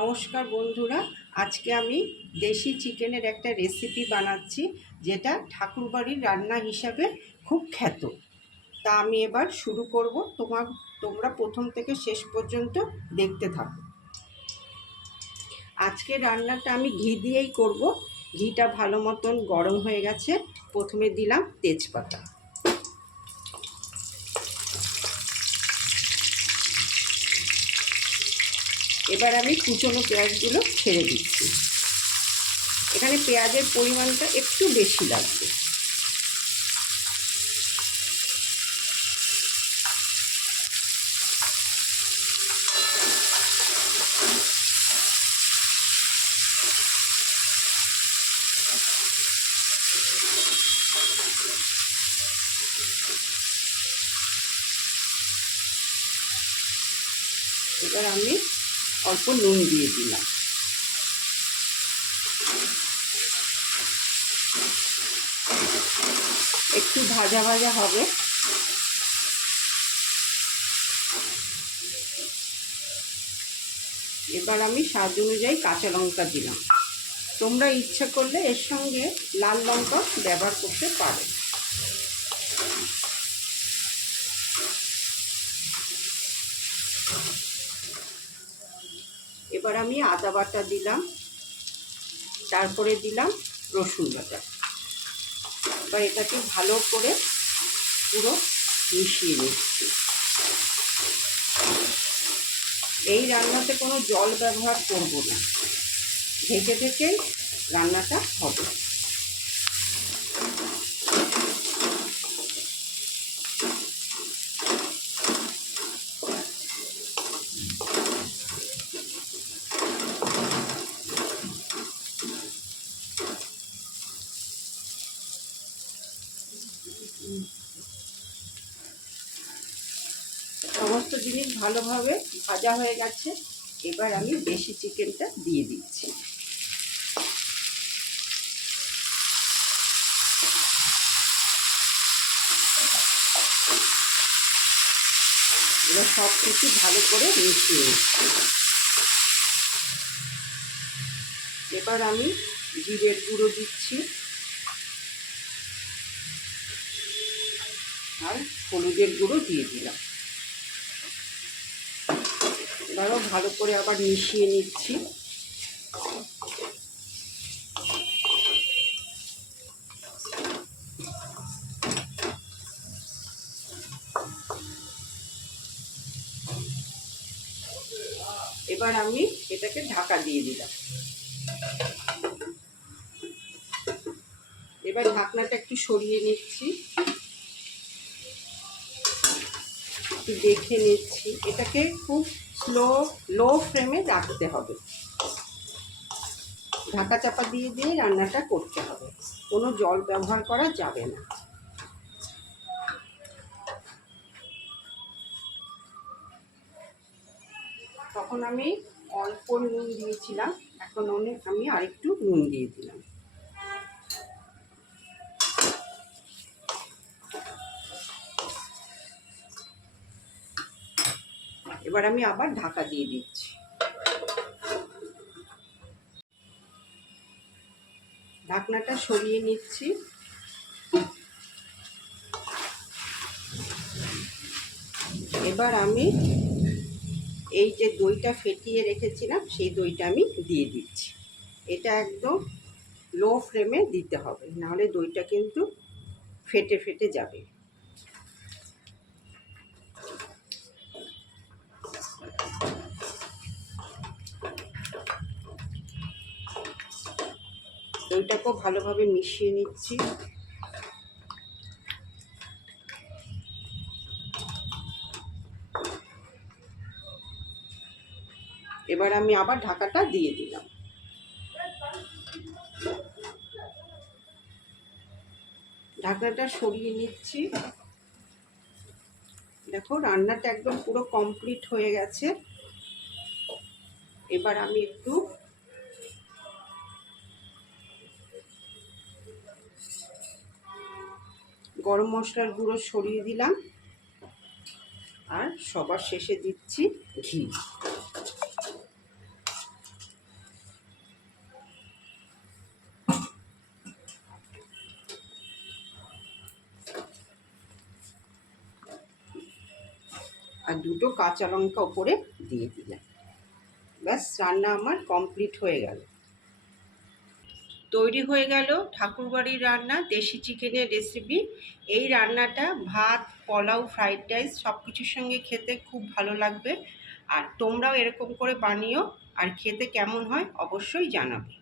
নমস্কার বন্ধুরা, আজকে আমি দেশি চিকেনের একটা রেসিপি বানাচ্ছি যেটা ঠাকুরবাড়ির রান্না হিসাবে খুব খ্যাত। তা আমি এবার শুরু করব। তোমরা প্রথম থেকে শেষ পর্যন্ত দেখতে থাকো। আজকে রান্নাটা আমি ঘি দিয়েই করব। ঘিটা ভালো মতন গরম হয়ে গেছে। প্রথমে দিলাম তেজপাতা। এবার আমি কুচনো পেঁয়াজগুলো ছেড়ে দিচ্ছি। এখানে পেঁয়াজের পরিমাণটা একটু বেশি লাগবে। এবার আমি অল্প নুন দিয়ে দিলাম। একটু ভাজা ভাজা হবে। এবার আমি স্বাদ অনুযায়ী কাঁচা লঙ্কা দিলাম। তোমরা ইচ্ছা করলে এর সঙ্গে লাল লঙ্কা ব্যবহার করতে পারো। এবার আমি আদা বাটা দিলাম, তারপরে দিলাম রসুন বাটা। এবার এটাকে ভালো করে পুরো মিশিয়ে নিচ্ছি। এই রান্নাতে কোনো জল ব্যবহার করব না, ঢেকে ঢেকে রান্নাটা হবে। সমস্ত জিনিস ভালোভাবে ভাজা হয়ে গেছে। এবার আমি দেশি চিকেনটা দিয়ে দিচ্ছি। এবার সব কিছু ভালো করে মিশিয়ে নিচ্ছি। এবার আমি জিরের গুঁড়ো দিচ্ছি আর হলুদের গুঁড়ো দিয়ে দিলাম। এবারও ভালো করে আবার মিশিয়ে নিচ্ছি। এবার আমি এটাকে ঢাকা দিয়ে দিলাম। এবার ঢাকনাটা একটু সরিয়ে নিচ্ছি, একটু দেখে নিচ্ছি। এটাকে খুব লো ফ্লেমে রাখতে হবে। ঢাকা চাপা দিয়ে দিয়ে রান্নাটা করতে হবে, কোনো জল ব্যবহার করা যাবে না। তখন আমি অল্প নুন দিয়েছিলাম, এখন আমি আরেকটু নুন দিয়ে দিলাম। এবার আমি আবার ঢাকা দিয়ে দিচ্ছি। ঢাকনাটা সরিয়ে নিচ্ছি। এবার আমি এই যে দইটা ফেটিয়ে রেখেছিলাম সেই দইটা আমি দিয়ে দিচ্ছি। এটা একদম লো ফ্লেমে দিতে হবে, নাহলে দইটা কিন্তু ফেটে ফেটে যাবে। দইটাকেও ভালোভাবে মিশিয়ে নিচ্ছি। এবার আমি আবার ঢাকাটা দিয়ে দিলাম। ঢাকনাটা সরিয়ে নিচ্ছি। দেখো রান্নাটা একদম পুরো কমপ্লিট হয়ে গেছে। এবার আমি একটু গরম মশলার গুঁড়ো ছড়িয়ে দিলাম আর সবার শেষে দিচ্ছি ঘি। আর দুটো কাঁচা লঙ্কা ওপরে দিয়ে দিলাম। ব্যাস, রান্না আমার কমপ্লিট হয়ে গেল। তৈরি হয়ে গেল ঠাকুরবাড়ির রান্না, দেশি চিকেনের রেসিপি। এই রান্নাটা ভাত, পোলাও, ফ্রাইড রাইস সব কিছুর সঙ্গে খেতে খুব ভালো লাগবে। আর তোমরাও এরকম করে বানিও, আর খেতে কেমন হয় অবশ্যই জানাবে।